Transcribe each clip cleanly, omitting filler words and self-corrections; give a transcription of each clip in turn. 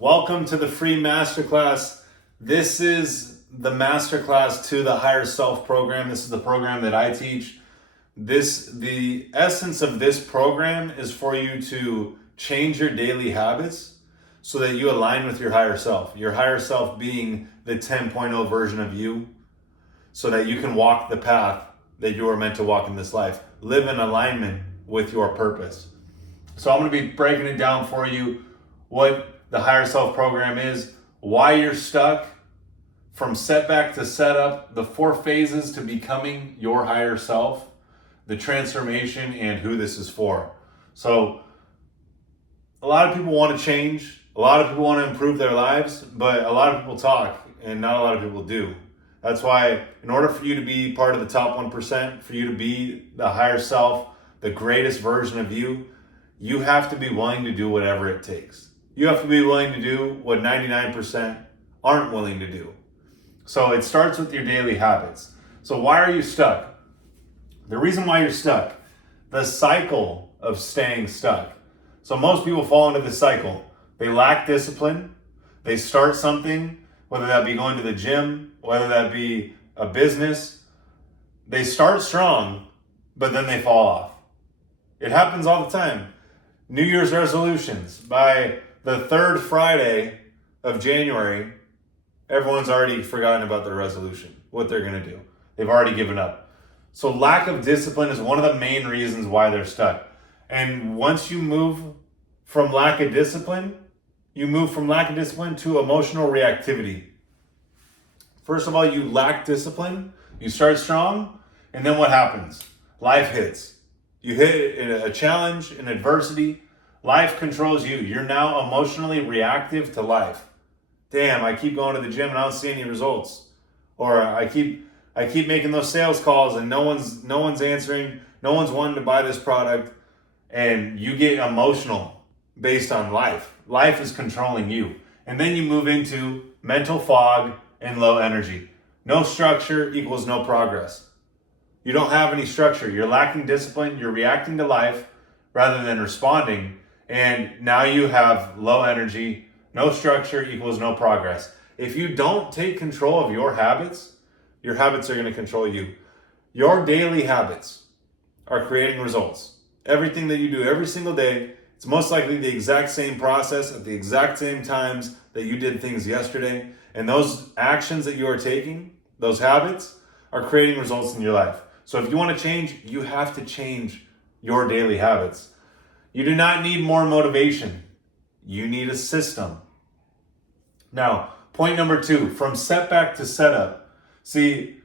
Welcome to the free masterclass. This is the masterclass to the Higher Self program. This is the program that I teach. The essence of this program is for you to change your daily habits so that you align with your higher self. Your higher self being the 10.0 version of you, so that you can walk the path that you are meant to walk in this life. Live in alignment with your purpose. So I'm going to be breaking it down for you, what the Higher Self program is, why you're stuck, from setback to setup, the 4 phases to becoming your higher self, the transformation, and who this is for. So a lot of people want to change, a lot of people want to improve their lives, but a lot of people talk and not a lot of people do. That's why in order for you to be part of the top 1%, for you to be the higher self, the greatest version of you, you have to be willing to do whatever it takes. You have to be willing to do what 99% aren't willing to do. So it starts with your daily habits. So why are you stuck? The reason why you're stuck, the cycle of staying stuck. So most people fall into this cycle. They lack discipline. They start something, whether that be going to the gym, whether that be a business. They start strong, but then they fall off. It happens all the time. New Year's resolutions. By the 3rd Friday of January, everyone's already forgotten about their resolution, what they're going to do. They've already given up. So lack of discipline is one of the main reasons why they're stuck. And once you move from lack of discipline, to emotional reactivity. First of all, you lack discipline, you start strong, and then what happens? Life hits. You hit a challenge, an adversity. Life controls you. You're now emotionally reactive to life. Damn, I keep going to the gym and I don't see any results. Or I keep making those sales calls and no one's answering. No one's wanting to buy this product. And you get emotional based on life. Life is controlling you. And then you move into mental fog and low energy. No structure equals no progress. You don't have any structure. You're lacking discipline. You're reacting to life rather than responding. And now you have low energy. No structure equals no progress. If you don't take control of your habits are going to control you. Your daily habits are creating results. Everything that you do every single day, it's most likely the exact same process at the exact same times that you did things yesterday. And those actions that you are taking, those habits, are creating results in your life. So if you want to change, you have to change your daily habits. You do not need more motivation. You need a system. Now, point number 2, from setback to setup. See,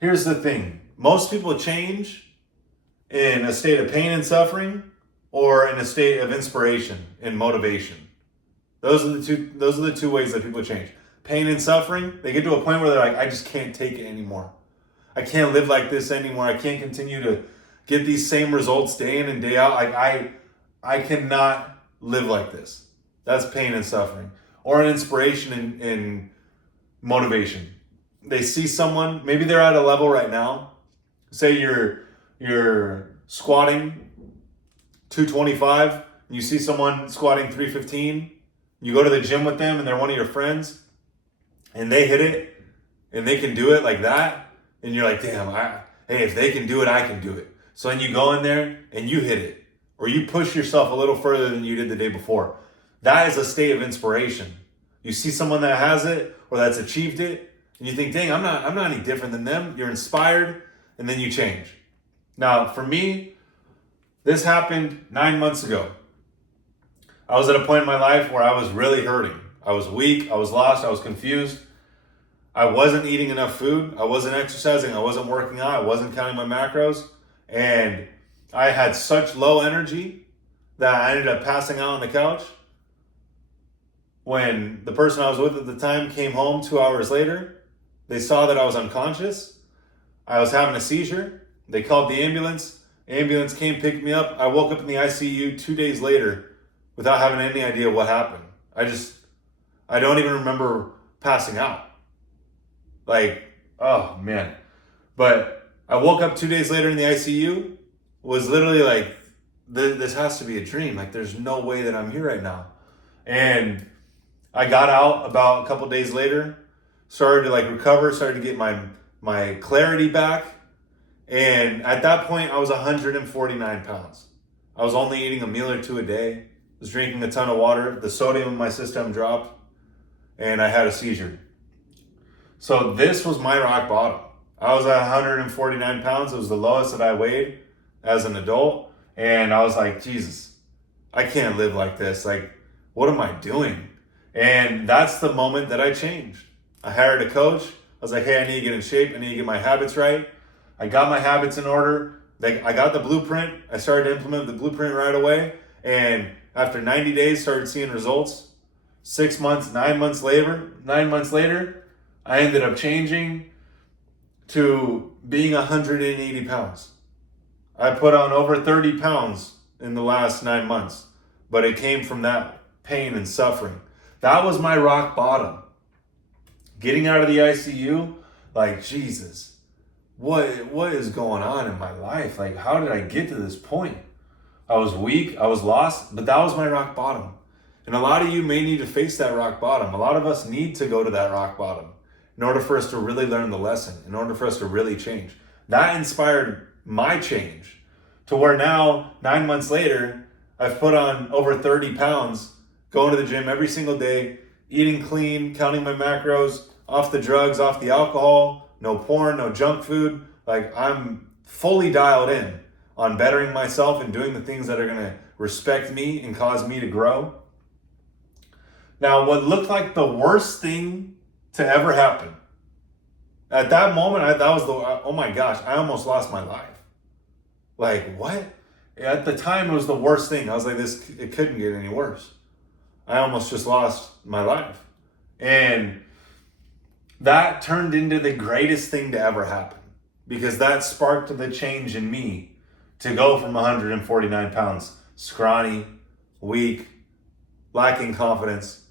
here's the thing. Most people change in a state of pain and suffering or in a state of inspiration and motivation. Those are the two ways that people change. Pain and suffering, they get to a point where they're like, I just can't take it anymore. I can't live like this anymore. I can't continue to get these same results day in and day out. I cannot live like this. That's pain and suffering. Or an inspiration and motivation. They see someone, maybe they're at a level right now. Say you're squatting 225, and you see someone squatting 315. You go to the gym with them and they're one of your friends, and they hit it, and they can do it like that. And you're like, damn, hey, if they can do it, I can do it. So then you go in there and you hit it. Or you push yourself a little further than you did the day before. That is a state of inspiration. You see someone that has it or that's achieved it, and you think, dang, I'm not any different than them. You're inspired, and then you change. Now, for me, this happened 9 months ago. I was at a point in my life where I was really hurting. I was weak, I was lost, I was confused. I wasn't eating enough food. I wasn't exercising. I wasn't working out. I wasn't counting my macros. And I had such low energy that I ended up passing out on the couch. When the person I was with at the time came home 2 hours later, they saw that I was unconscious. I was having a seizure. They called the ambulance. Ambulance came, picked me up. I woke up in the ICU 2 days later without having any idea what happened. I don't even remember passing out. Like, oh man. But I woke up 2 days later in the ICU, was literally like, this has to be a dream. Like, there's no way that I'm here right now. And I got out about a couple days later, started to recover, started to get my clarity back. And at that point, I was 149 pounds. I was only eating a meal or two a day, was drinking a ton of water. The sodium in my system dropped, and I had a seizure. So this was my rock bottom. I was at 149 pounds. It was the lowest that I weighed as an adult. And I was like, Jesus, I can't live like this. What am I doing? And that's the moment that I changed. I hired a coach. I was like, hey, I need to get in shape. I need to get my habits right. I got my habits in order. I got the blueprint. I started to implement the blueprint right away. And after 90 days, started seeing results. 6 months, 9 months later, I ended up changing to being 180 pounds. I put on over 30 pounds in the last 9 months, but it came from that pain and suffering. That was my rock bottom. Getting out of the ICU, Jesus, what is going on in my life? How did I get to this point? I was weak, I was lost, but that was my rock bottom. And a lot of you may need to face that rock bottom. A lot of us need to go to that rock bottom in order for us to really learn the lesson, in order for us to really change. That inspired my change to where now, 9 months later, I've put on over 30 pounds, going to the gym every single day, eating clean, counting my macros, off the drugs, off the alcohol, no porn, no junk food. I'm fully dialed in on bettering myself and doing the things that are going to respect me and cause me to grow. Now, what looked like the worst thing to ever happen, at that moment, oh my gosh, I almost lost my life. What? At the time, it was the worst thing. I was like, it couldn't get any worse. I almost just lost my life. And that turned into the greatest thing to ever happen, because that sparked the change in me to go from 149 pounds, scrawny, weak, lacking confidence,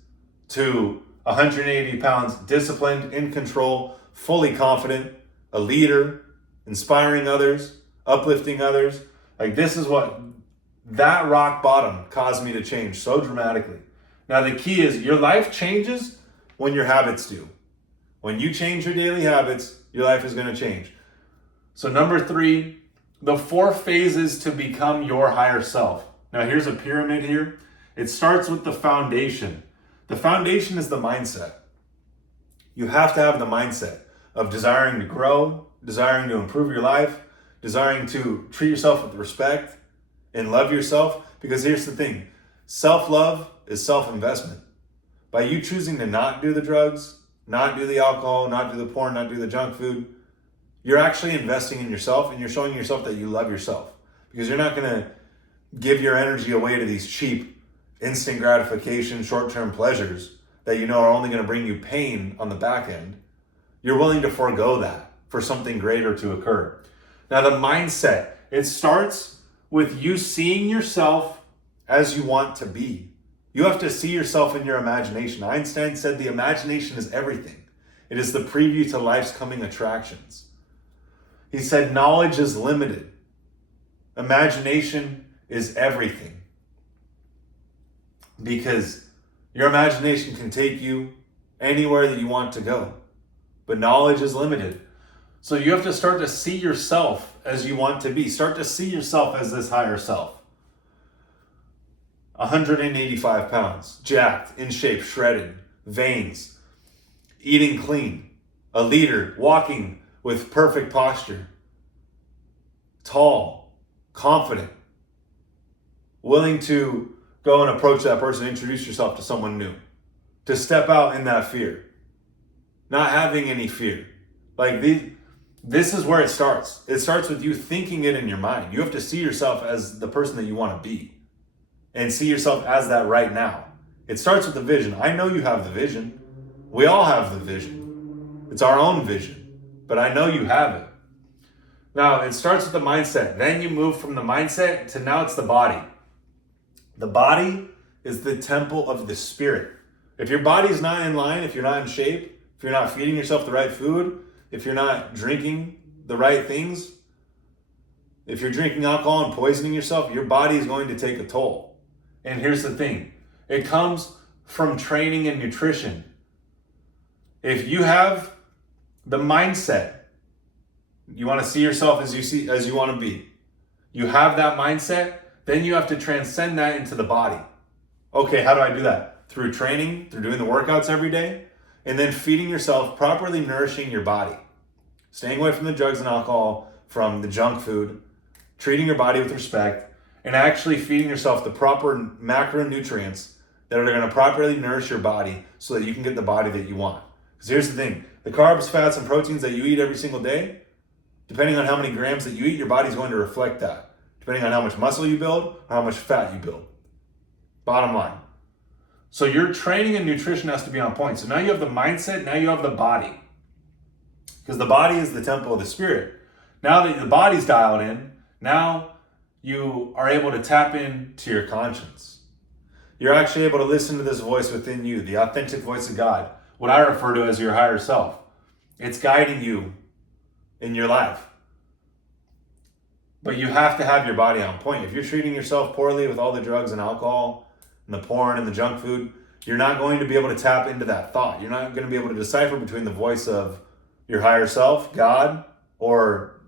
to 180 pounds, disciplined, in control, fully confident, a leader, inspiring others, uplifting others. This is what that rock bottom caused me to change so dramatically. Now, the key is your life changes when your habits do. When you change your daily habits, your life is going to change. So number 3, the 4 phases to become your higher self. Now, here's a pyramid here. It starts with the foundation. The foundation is the mindset. You have to have the mindset of desiring to grow, desiring to improve your life, desiring to treat yourself with respect and love yourself. Because here's the thing, self-love is self-investment. By you choosing to not do the drugs, not do the alcohol, not do the porn, not do the junk food, you're actually investing in yourself, and you're showing yourself that you love yourself. Because you're not going to give your energy away to these cheap, instant gratification, short-term pleasures that you know are only going to bring you pain on the back end. You're willing to forego that for something greater to occur. Now, the mindset, it starts with you seeing yourself as you want to be. You have to see yourself in your imagination. Einstein said the imagination is everything. It is the preview to life's coming attractions. He said knowledge is limited. Imagination is everything. Because your imagination can take you anywhere that you want to go. But knowledge is limited. So you have to start to see yourself as you want to be. Start to see yourself as this higher self. 185 pounds, jacked, in shape, shredded, veins, eating clean, a leader, walking with perfect posture, tall, confident, willing to go and approach that person, introduce yourself to someone new, to step out in that fear, not having any fear. This is where it starts. It starts with you thinking it in your mind. You have to see yourself as the person that you want to be and see yourself as that right now. It starts with the vision. I know you have the vision. We all have the vision. It's our own vision, but I know you have it. Now, it starts with the mindset. Then you move from the mindset to now it's the body. The body is the temple of the spirit. If your body's not in line, if you're not in shape, if you're not feeding yourself the right food, if you're not drinking the right things, if you're drinking alcohol and poisoning yourself, your body is going to take a toll. And here's the thing. It comes from training and nutrition. If you have the mindset, you want to see yourself as you want to be. You have that mindset, then you have to transcend that into the body. Okay, how do I do that? Through training, through doing the workouts every day, and then feeding yourself, properly nourishing your body. Staying away from the drugs and alcohol, from the junk food, treating your body with respect, and actually feeding yourself the proper macronutrients that are going to properly nourish your body so that you can get the body that you want. Because here's the thing, the carbs, fats, and proteins that you eat every single day, depending on how many grams that you eat, your body's going to reflect that. Depending on how much muscle you build or how much fat you build. Bottom line. So your training and nutrition has to be on point. So now you have the mindset, now you have the body. Because the body is the temple of the spirit. Now that the body's dialed in, now you are able to tap into your conscience. You're actually able to listen to this voice within you, the authentic voice of God, what I refer to as your higher self. It's guiding you in your life. But you have to have your body on point. If you're treating yourself poorly with all the drugs and alcohol and the porn and the junk food, you're not going to be able to tap into that thought. You're not going to be able to decipher between the voice of your higher self, God, or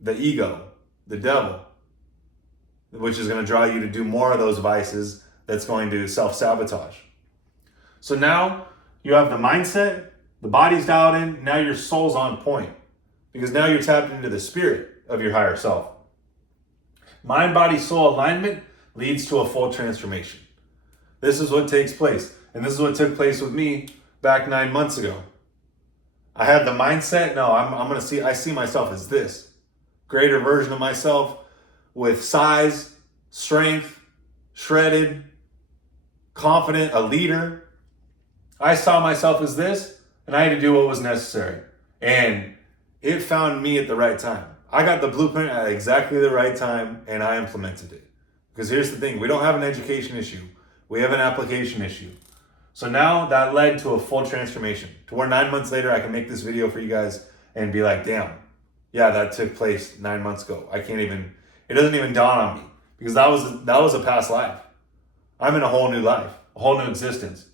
the ego, the devil, which is going to draw you to do more of those vices that's going to self-sabotage. So now you have the mindset, the body's dialed in, now your soul's on point. Because now you're tapped into the spirit of your higher self. Mind, body, soul alignment leads to a full transformation. This is what takes place. And this is what took place with me back 9 months ago. I had the mindset, no, I see myself as this. Greater version of myself with size, strength, shredded, confident, a leader. I saw myself as this, and I had to do what was necessary. And it found me at the right time. I got the blueprint at exactly the right time, and I implemented it. Because here's the thing, we don't have an education issue. We have an application issue. So now that led to a full transformation. To where 9 months later, I can make this video for you guys and be like, damn, yeah, that took place 9 months ago. It doesn't even dawn on me. Because that was a past life. I'm in a whole new life, a whole new existence.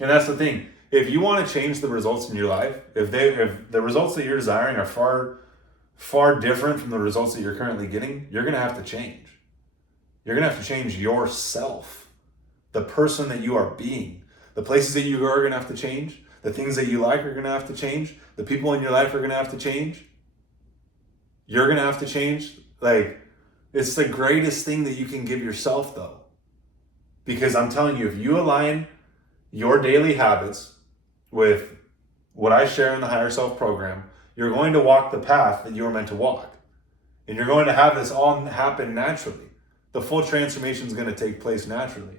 And that's the thing. If you want to change the results in your life, if the results that you're desiring are far different from the results that you're currently getting, you're going to have to change. You're going to have to change yourself, the person that you are being. The places that you are going to have to change. The things that you like are going to have to change. The people in your life are going to have to change. You're going to have to change. Like, it's the greatest thing that you can give yourself, though. Because I'm telling you, if you align your daily habits with what I share in the Higher Self program, you're going to walk the path that you were meant to walk. And you're going to have this all happen naturally. The full transformation is going to take place naturally.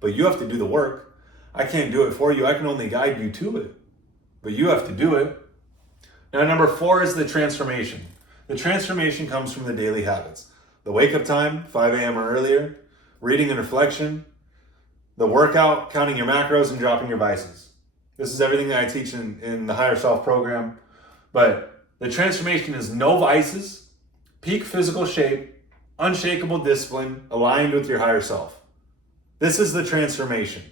But you have to do the work. I can't do it for you. I can only guide you to it. But you have to do it. Now, number 4 is the transformation. The transformation comes from the daily habits. The wake-up time, 5 a.m. or earlier, reading and reflection, the workout, counting your macros, and dropping your vices. This is everything that I teach in the Higher Self program. But the transformation is no vices, peak physical shape, unshakable discipline, aligned with your higher self. This is the transformation.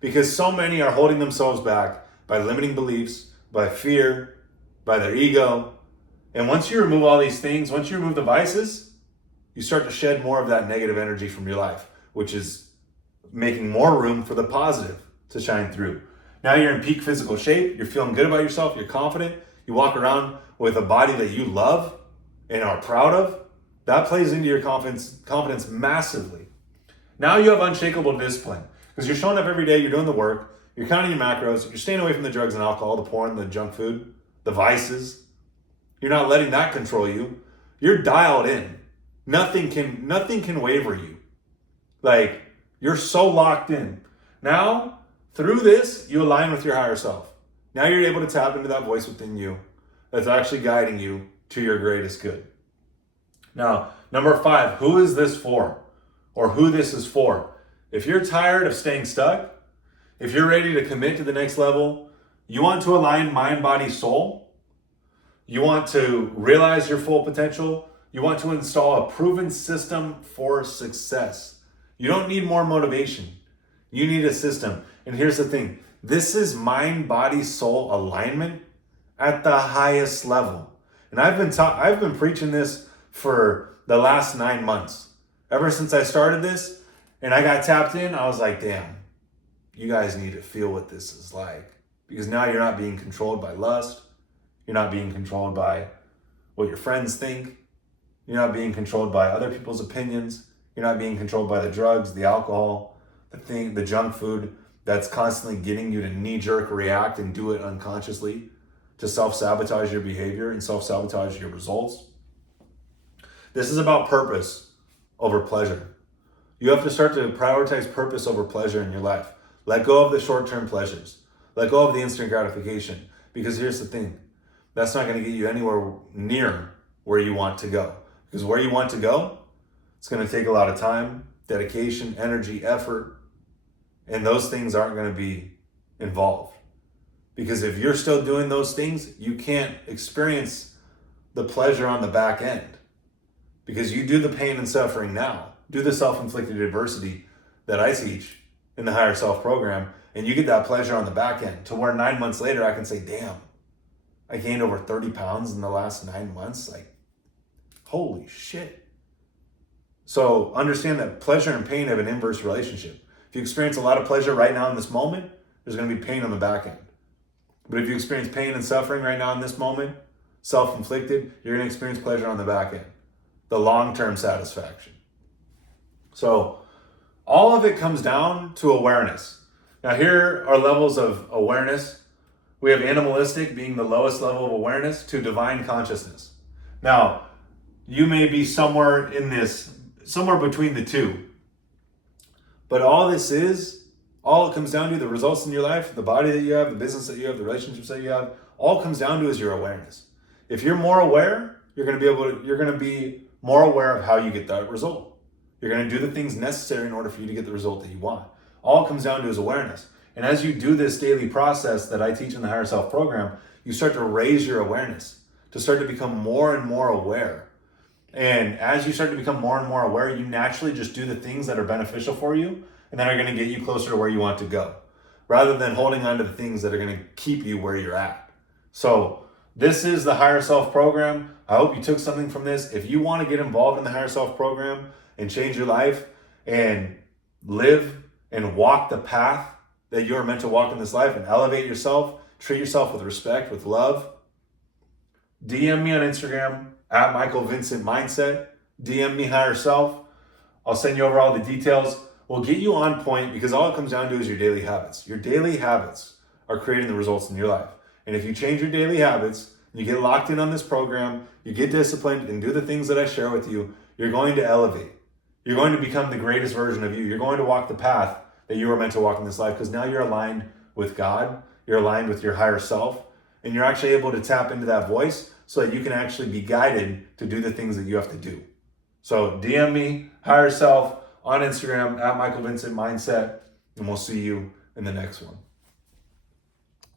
Because so many are holding themselves back by limiting beliefs, by fear, by their ego. And once you remove all these things, once you remove the vices, you start to shed more of that negative energy from your life, which is making more room for the positive to shine through. Now you're in peak physical shape, you're feeling good about yourself, you're confident, you walk around with a body that you love and are proud of. That plays into your confidence massively. Now you have unshakable discipline because you're showing up every day, you're doing the work, you're counting your macros, you're staying away from the drugs and alcohol, the porn, the junk food, the vices. You're not letting that control you. You're dialed in. Nothing can waver you. Like, you're so locked in. Now, through this, you align with your higher self. Now you're able to tap into that voice within you that's actually guiding you to your greatest good. Now, number 5, who is this for? Or who this is for? If you're tired of staying stuck, if you're ready to commit to the next level, you want to align mind, body, soul, you want to realize your full potential, you want to install a proven system for success. You don't need more motivation. You need a system. And here's the thing. This is mind, body, soul alignment at the highest level. And I've been preaching this for the last 9 months. Ever since I started this and I got tapped in, I was like, damn, you guys need to feel what this is like. Because now you're not being controlled by lust. You're not being controlled by what your friends think. You're not being controlled by other people's opinions. You're not being controlled by the drugs, the alcohol, the junk food that's constantly getting you to knee-jerk react and do it unconsciously to self-sabotage your behavior and self-sabotage your results. This is about purpose over pleasure. You have to start to prioritize purpose over pleasure in your life. Let go of the short-term pleasures. Let go of the instant gratification. Because here's the thing. That's not going to get you anywhere near where you want to go. Because where you want to go, it's going to take a lot of time, dedication, energy, effort. And those things aren't going to be involved. Because if you're still doing those things, you can't experience the pleasure on the back end. Because you do the pain and suffering now. Do the self-inflicted adversity that I teach in the Higher Self program, and you get that pleasure on the back end to where 9 months later I can say, damn, I gained over 30 pounds in the last 9 months. Like, holy shit. So understand that pleasure and pain have an inverse relationship. If you experience a lot of pleasure right now in this moment, there's going to be pain on the back end. But if you experience pain and suffering right now in this moment, self-inflicted, you're going to experience pleasure on the back end. The long-term satisfaction. So all of it comes down to awareness. Now here are levels of awareness. We have animalistic being the lowest level of awareness to divine consciousness. Now, you may be somewhere between the two. But all it comes down to, the results in your life, the body that you have, the business that you have, the relationships that you have, all comes down to is your awareness. If you're more aware, you're going to be more aware of how you get that result. You're going to do the things necessary in order for you to get the result that you want. All it comes down to is awareness. And as you do this daily process that I teach in the Higher Self program, you start to raise your awareness, to start to become more and more aware. And as you start to become more and more aware, you naturally just do the things that are beneficial for you and that are going to get you closer to where you want to go, rather than holding on to the things that are going to keep you where you're at. So this is the Higher Self program. I hope you took something from this. If you want to get involved in the Higher Self program and change your life and live and walk the path that you're meant to walk in this life and elevate yourself, treat yourself with respect, with love, DM me on Instagram at MichaelVincentMindset. DM me Higher Self. I'll send you over all the details. We'll get you on point, because all it comes down to is your daily habits. Your daily habits are creating the results in your life. And if you change your daily habits, you get locked in on this program, you get disciplined and do the things that I share with you, you're going to elevate. You're going to become the greatest version of you. You're going to walk the path that you were meant to walk in this life, because now you're aligned with God, you're aligned with your higher self, and you're actually able to tap into that voice so that you can actually be guided to do the things that you have to do. So DM me, Higher Self, on Instagram at MichaelVincentMindset, and we'll see you in the next one.